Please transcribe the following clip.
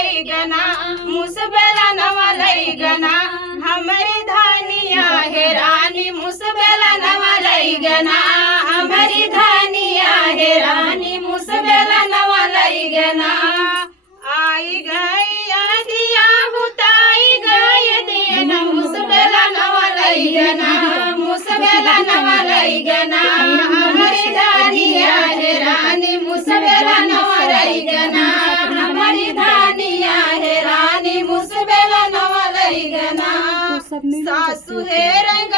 लई गना मुसबेला नवा लई गना हमारी धानिया है रानी मुसबेला नवा लई गना हमारी धानिया है रानी मुसबेला नवा लई गना आई गई आदिया हुताई गई देन मुसबेला नवा लई गना मुसबेला नवा लई गना हमारी धानिया है रानी मुसबेला नवा लई गना हमारी धानिया है रानी मुसबेला नवा लई गना सासू है रंग